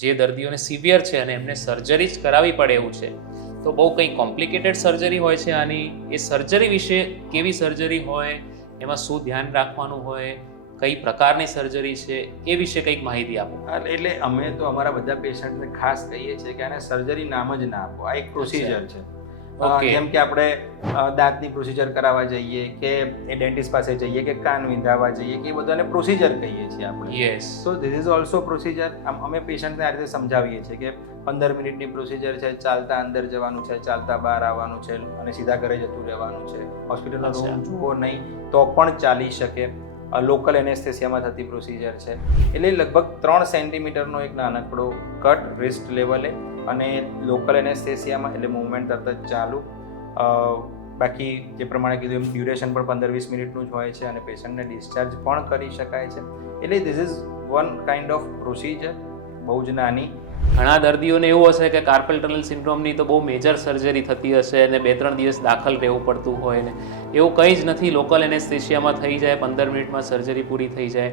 જે દર્દીઓને સિવિયર છે અને એમને સર્જરી જ કરાવવી પડે એવું છે, તો બહુ કંઈ કોમ્પ્લિકેટેડ સર્જરી હોય છે આની. એ સર્જરી વિશે, કેવી સર્જરી હોય, એમાં શું ધ્યાન રાખવાનું હોય, કઈ પ્રકારની સર્જરી છે, એ વિશે કંઈક માહિતી આપો. એટલે અમે તો અમારા બધા પેશન્ટને ખાસ કહીએ છીએ કે આને સર્જરી નામ જ ના આપો. આ એક પ્રોસિજર છે. ઓકે. જેમ કે આપણે દાંતની પ્રોસિજર કરાવવા જઈએ કે એ ડેન્ટિસ્ટ પાસે જઈએ કે કાન વિંધાવા જઈએ કે એ બધાને પ્રોસિજર કહીએ છીએ આપણે. Yes. So this is also procedure. અમે પેશન્ટને આ રીતે સમજાવીએ છીએ કે 15 મિનિટની પ્રોસિજર છે, ચાલતા અંદર જવાનું છે, ચાલતા બહાર આવવાનું છે અને સીધા ઘરે જતું રહેવાનું છે. હોસ્પિટલનો રૂમ જુઓ નહીં તો પણ ચાલી શકે. લોકલ એનેસ્થેસિયામાં થતી પ્રોસિજર છે. એટલે લગભગ 3 સેન્ટીમીટરનો એક નાનકડો કટ રિસ્ટ લેવલે અને લોકલ એનેસ્થેસિયામાં, એટલે મૂવમેન્ટ તરત જ ચાલુ. બાકી જે પ્રમાણે કીધું એમ ડ્યુરેશન પણ 15-20 મિનિટનું જ હોય છે અને પેશન્ટને ડિસ્ચાર્જ પણ કરી શકાય છે. એટલે this is one kind of procedure, બહુ જ નાની. ઘણા દર્દીઓને એવું હશે કે કાર્પલ ટનલ સિન્ડ્રોમની તો બહુ મેજર સર્જરી થતી હશે અને 2-3 દિવસ દાખલ રહેવું પડતું હોય ને, એવું કંઈ જ નથી. લોકલ એનેસ્થેશિયામાં થઈ જાય, 15 મિનિટમાં સર્જરી પૂરી થઈ જાય.